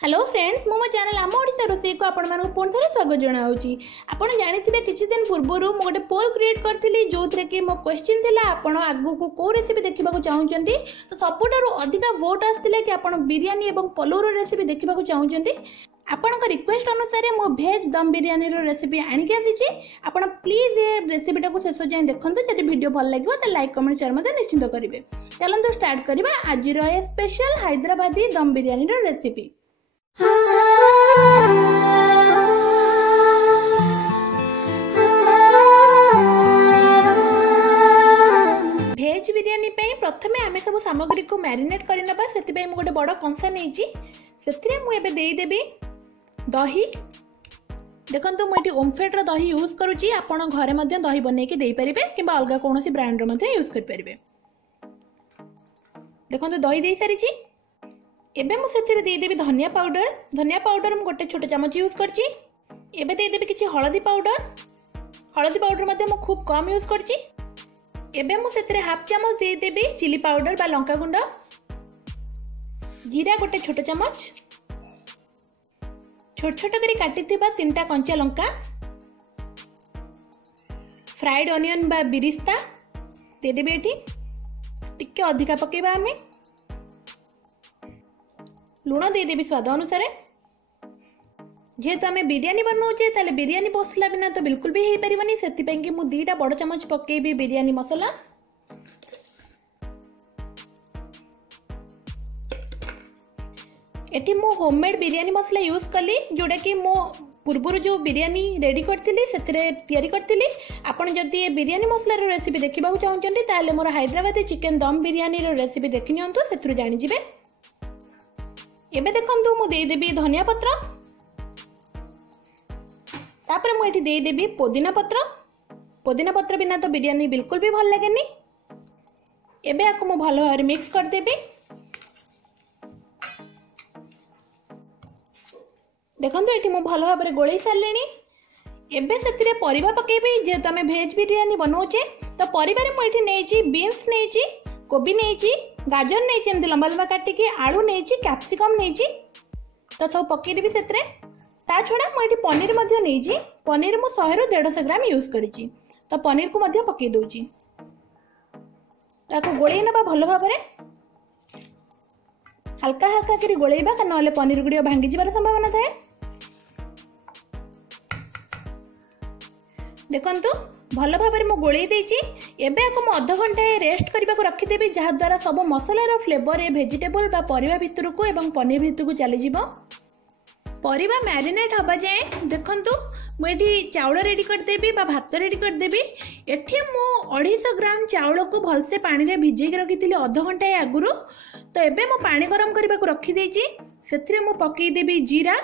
Hello friends मो channel आम ओडिशा रोसई को आपण मानक पुणी थे स्वागत जनाऊँगी। आपण जानिथिबे किछि दिन पूर्व मु गोटे पोल क्रिएट करथिली जो थरे कि मो क्वेश्चन थिला आपण आगु को को रेसिपी देखिबाकू चाहुचंती। तो सबुठारु अधिका वोट आस्तिले कि आपण बिरयानी एवं पलोर रेसिपी देखिबाकू चाहुचंती। आपनक रिक्वेस्ट अनुसार मो भेज दम बिरयानी रो रेसिपी आनिक आसीची। आपण प्लीज ये रेसिपीटा को शेष जाय देखंतु। जदि वीडियो भल लागिवो त लाइक कमेंट शेयर मते निश्चित करिवे। चलंतु स्टार्ट करिबा आज रो स्पेशल हैदराबादी दम बिरयानी रो रेसिपी। भेज बिरयानी पे प्रथमे आमे सब सामग्री को मैरिनेट करनबा। सेति पे मु गोटे बड़ कंसा नेची सेतिरे मु एबे देई देबी दही। देखंतु मु एटी ओमफेड रो दही यूज करूची। आपण घरे मध्ये दही बनै के देई परिबे किबा अलगा कोनोसी ब्रांड रो मध्ये यूज कर परिबे। देखंतु दही देई सारिची। एबे मु सेतिरे देई देबी धनिया पाउडर मु गोटे छोटे चमच यूज करची। एबे देई देबी किछि हळदी पाउडर मध्ये मु खूब कम यूज करची। एबे मु सेतिरे हाफ चमच देई देबी चिली पाउडर बा लंका गुंड, जीरा गोटे छोटे चमच, छोट छोट करी काटिथिबा 3टा कंचा लंका, फ्राइड ऑनियन बा बिरिस्ता दे देबे। एठी टिके अधिका पकेबा हमें लुण दे देबी स्वाद अनुसार। जेहेतु आम बिरयानी बनाऊे ताले बिरयानी मसला बिना तो बिल्कुल भी हो पारिबनी। सेति पई कि मु 2टा बड़ चमच पकेबी बिरयानी मसला। एठी मु होममेड बिरयानी मसला यूज कली जोड़ा कि मु पूर्व जो बिरयानी रेडी करथिली सेतिरे तयारी करथिली। आपण जदि ये बिरयानी मसला रो रेसिपी देखिबाकू चाहुचंती ताले मोर हैदराबादी चिकन दम बिरयानी रो रेसिपी देखि नियंतु, सेतिरु जानि जिवे। एबे देखंतु मु देई देबी धनिया पत्र, तापर मु एठी देई देबी पुदीना पत्र बिना तो बिरयानी बिल्कुल भी भल लागेनी। एबे आको मु भलो भाबरे मिक्स कर देबी। देखंतु एठी मु भलो भाबरे गोळै सारलेनी। एबे सेतिरे परिबा पकेबी। जेहेतु आमे भेज बिरयानी बनौचे तो परिबारे मु एठी नेची बीन्स नेची, कोबी नेची, गाजर नेची एमती लंबा लंबा काटिकी, आलू नेची, कैप्सिकम नेची तो सब पकई देबी सेतिरे। ता छडा मु एठी पनीर मध्ये नेची। पनीर मु 100 ରୁ 150 ग्राम यूज करिची। तो पनीर को मध्ये पकई दोची। ताको गोळै नबा भलो भाबरे हल्का हल्का करी गोळैबा का नले पनीर गुडियो भांगी जिबार संभावना थाए। देखंतु भलो भाबरे मु गोळै देची। एबे आको मु आधा घंटा रेस्ट करबा को रखि देबी जहा द्वारा सब मसाला रो फ्लेवर ए वेजिटेबल बा परिबा भितर को एवं पनीर भितर को चली जिवो। परिबा मैरिनेट हबा जाए देखंतु मु एठी चाउल रेडी कर देबी बा भात रेडी कर देबी। एठी मु 250 ग्राम चाउल को भलसे पानी रे भिजे के रखितिली आधा घंटा आगुरु। तो एबे मु पानी गरम करबा को रखि देची। सेथिरे मु पकई देबी जीरा।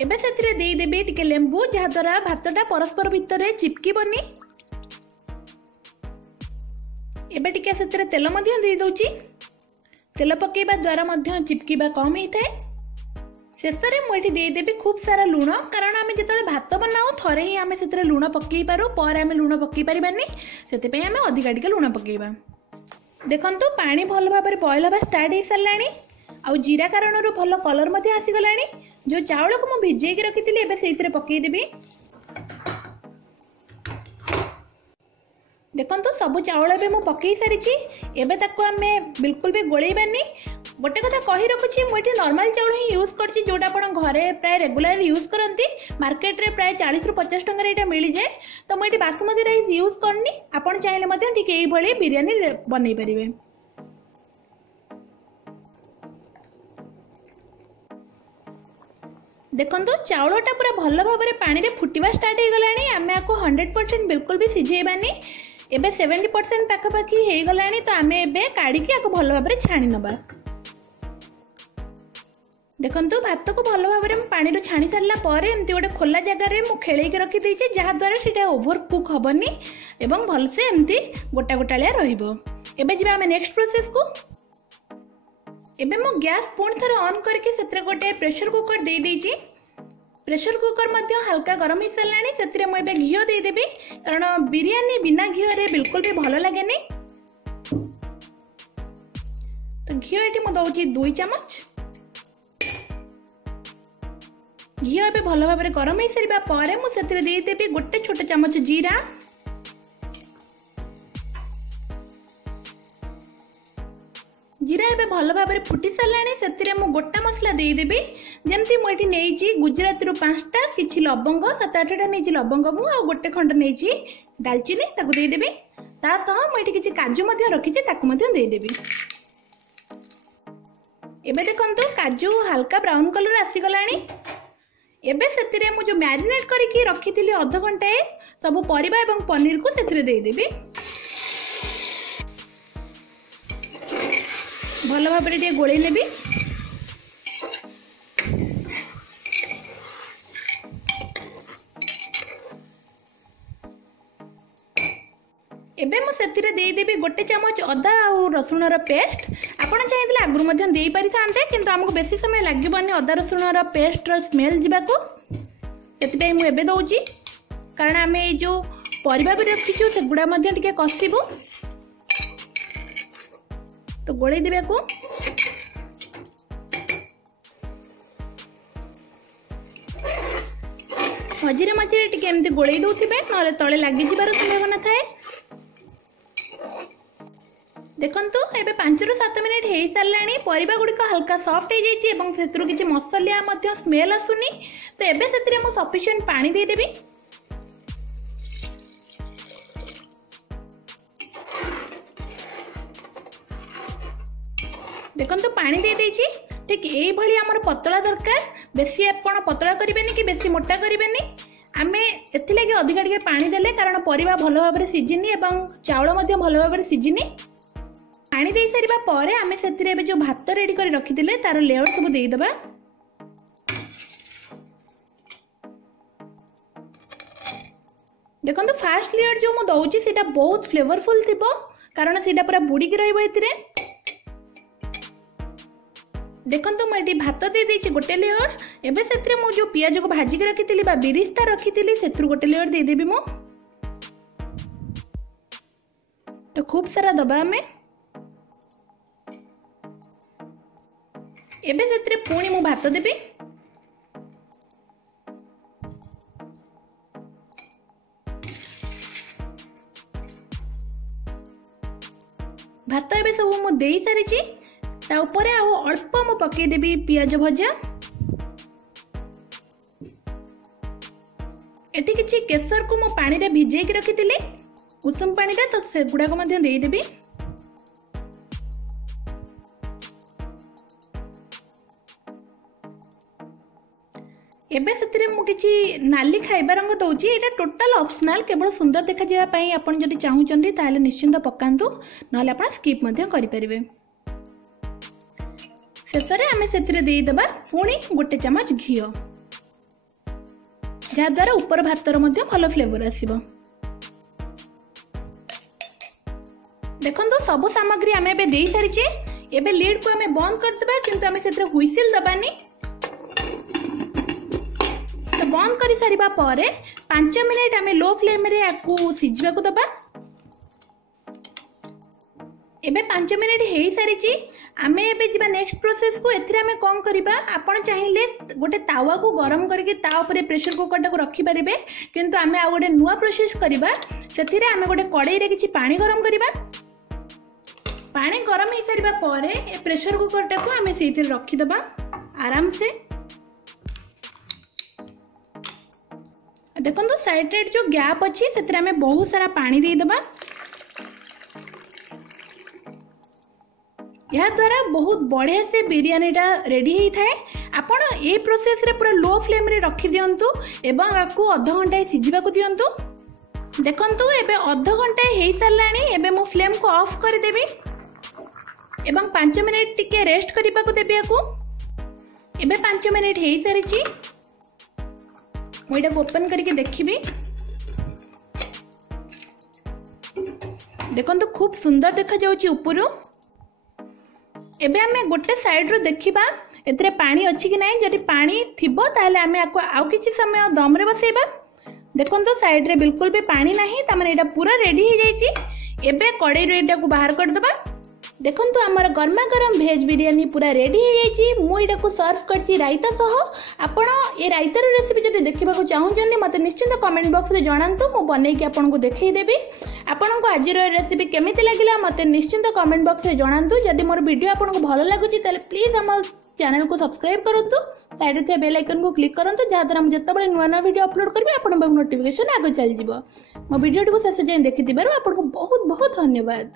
एबे सेथिरे देई देबी टिके लेंबू जहा द्वारा भातटा परस्पर भितरे चिपकी बनी। एबे टिके सेथिरे तेल मध्य देई दोची। तेल पकेबा द्वारा मध्य चिपकीबा कम होई थाए। शेषरे मु एठी देई देबी खूब सारा लूण, कारण आमे जेतले भात बनाऊ थरे ही आमे सेथिरे लूण पकेई पारू, पर आमे लूण पकेई परिबानी। सेति पई आमे अधिका टिके लूण पकेइबा। देखंतु पानी भल भाबरे बॉयल होबा स्टार्ट हो सारलानी। आउ जीरा कारण रो भल कलर मध्ये आसी गलानी। जो चावल को मु भिजे के रखितिली एबे सेइतरे पकेई देबी। देखंतु सब चावल एबे मु पकेई सारिची। एबे ताको आमे बिल्कुल भी गोळैबानी। गोटे कथा कहि रखुची मु एठी नॉर्मल चावल ही यूज करची जोटा आपण घरे प्राय रेगुलर यूज करंती। मार्केट रे प्राय 40 ରୁ 50 टंका रे एटा मिली जाय। तो मु एठी बासमती राइस यूज करनी। आपण चाहिले मध्ये ठीक एई भली बिरयानी बनै परिबे। देखंतु चावलटा पूरा भल भाबरे पानी रे फुटिबा स्टार्ट हो गलानी। आमे आको 100% बिल्कुल भी सिझेबानी। एबे 70% पाखापाखी हो गलानी। तो आमे एबे काढ़ी के आको भल भाबरे छाणी नबा। देखंतु भात को भल भाबरे पानी रो छाणी सारला परे एमती गोटे खोला जगह रे मु खेळै के रखि देइछे जहा द्वारा सेटा ओवर कुक हबनी एवं भल से एमती गोटा गोटालिया रहिबो। एबे जिबा आमे नेक्स्ट प्रोसेस को। एबे मु गैस पुण थरे ऑन करके सेतरे गोटे प्रेशर कुकर दे देइछी। प्रेशर कुकर मध्य हल्का गरम हो सारानी। सेतिरे मु एबे घिओ दे देबी, कारण बिरयानी बिना घिओ रे बिल्कुल भी भलो लागेनी। तो घी ये मुझे दौची 2 चमच। घी ए भल भाव गरम हो सारा पर मुझे देदेवी 1 छोट चमच जीरा, जीरा ए भल भाव फुटी सारे से गोटा मसला देदेवी जमती मुझे नहीं गुजराती 5टा किसी लवंग 7-8टा नहीं लवंग मु आ 1 खंड नहीं डालचीनी देदेवी मुझे किसी काजू रखी देदेवी। एबे देखंतु काजू हल्का ब्राउन कलर आसीगला। एबे से मुझे मैरिनेट करके रखी थी अध घंटे सब परिबा एवं पनीर को से देदेवी। भल भाव गोले नेबी। एबे मु सेतिरे देदेवी 1 चमच अदा और रसुण पेस्ट। आपण चाहिए आगुरी मध्य दे पारि थांते किंतु हमको बेसी समय लागबनी अदा रसुण पेस्ट रो स्मेल जीवाको सेति मु एबे दउची कारण आमे जो परिबा भी रखिछु सेगुडा मध्य टिके कसिबु। तो गोले देबे को मझे मझे टिके एमती गोले दउथिबे नले तळे लागि जिबार संभावना थाए। देखंतु एबे 5 ରୁ 7 मिनिट हे सारलाणी परिबा गुडी को हल्का सॉफ्ट हे जाईची एवं सेतरु किछि मसाला मध्य स्मेल आसुनी। तो एबे सेतिरे मु सफिशिएंट पानी दे देबी। देखंतु पानी दे देछि ठीक एई भली हमर पतला दरकार। बेसी आपण पतला करिबेनी कि बेसी मोटा करिबेनी। आमे एथि लागि अधिक अधिक पानी देले कारण परिबा भलो भाबरे सिजिनी एवं चावल मध्य भलो भाबरे सिजिनी। पानी दे सारिबा परे आमे सेतिरे एबे जो भात रेडी करी रखिथिले तार लेयर सब देई दबा। देखंतु फर्स्ट लेयर जो मु दउची सेटा बहुत फ्लेवरफुल थिबो कारण सेटा पूरा बुडी के रहइबो एतिरे। देखंतु मैं भात दे देछि 1 लेयर। एबे सेतिरे मु जो पियाज को भाजी के रखिथिली बा बिरिस्ता रखिथिली सेतरु 1 लेयर दे देबी मु। तो खूब सारा दबा में एबे सेतिरे पुणी मु भात देबी। भात एबे सब मु देई सारिछि। ता ऊपर आउ अल्प मु पके देबी पियाज भजा। एठी किछि केसर को मु पानी रे भिजे के रखिथिली उषम पानी रे तो से गुडा को मध्य देई देबी। एबे सेतिरे मु किछि नाली खाइबा रंग दउची। एटा टोटल ऑप्शनल केवल सुंदर देखा जाय पई आपण जदि चाहुचंदी ताले निश्चिंत पकांतु नले आपण स्किप मध्य करि परिबे। शेषरे आमे सेतिरे देई दबा पुणी 1 चमच घी जा द्वारा ऊपर भातर मध्य भलो फ्लेवर आसीबो। देखंतु सब सामग्री आमे एबे देई सारिचे। एबे लीड को आमे बंद कर देबा किंतु आमे सेतिरे हुइसिल दबानी। तो बंद करी सारिबा परे 5 मिनिट आमे लो फ्लेम रे आकु सिझिबा को दबा। एबे 5 मिनिट हेई सारिची। आमे एबे जिबा नेक्स्ट प्रोसेस को एथिरे आमे कोन करिबा आपण चाहिले गोटे तावा को गरम करके ता ऊपर प्रेशर कुकर टा को रखि परिबे किंतु आमे आ गोटे नुवा प्रोसेस करिबा। सेथिरे आमे गोटे कड़ाई रे किछि पानी गरम करिबा। पानी गरम हे सारिबा परे ए प्रेशर कुकर टा को आमे सेथिरे रखि दबा आराम से। देखंतु साइड रे जो गैप अछि सेथिरे आमे बहुत सारा पानी दे दबा। या द्वारा बहुत बढ़िया से बिरयानी टा रेडी ही थाए। आपण ए प्रोसेस रे पूरा लो फ्लेम रे रखि दियंतु एवं आकु आधा घंटा सिझिबा को दियंतु। देखंतु एबे आधा घंटा हेई सारलाणी। एबे मु फ्लेम को ऑफ कर देबी एवं 5 मिनिट टिके रेस्ट करिबा को देबी आकु। एबे 5 मिनिट हेई सारिची। मु एटा ओपन करके देखिबी। देखंतु खूब सुंदर देखा जाउची ऊपरु। एबे आमे गोटे साइड रो देखिबा एतरे पानी अछि कि नाही। जदि पानी थिबो ताले आमे आको आउ किछि समय दम रे बसेबा। देखंतु साइड रे बिल्कुल भी पानी नाही ता माने एटा पूरा रेडी हे जाईची। एबे कड़ाई रे एटा को बाहर कर दबा देखंतु आमर गर्मा गरम भेज बिरियानी पूरा रेडी हो जाइए। मुझे को सर्व करछि रायता सह। आपण ये रायतार रेसिपी जब देखा चाहूँगी मत निश्चिंत कमेंट बॉक्स में जनातु, मु बनईकि आपको देखईदेवी। आपण को आज रेसिपी केमिति लगिला मत निश्चिंत कमेंट बॉक्स में जनातु। जदि मोर वीडियो आपको भल लगुच प्लीज आम चैनल को सब्सक्राइब करूँ, साइड थे बेल आइकन को क्लिक करूँ, जहाँद्वारा मुझे जिते नुआ नुआ वीडियो अपलोड करी आपको नोटिफिकेशन आगे चल जाए। मो वीडियो को शेष जाए देखि आपको बहुत बहुत धन्यवाद।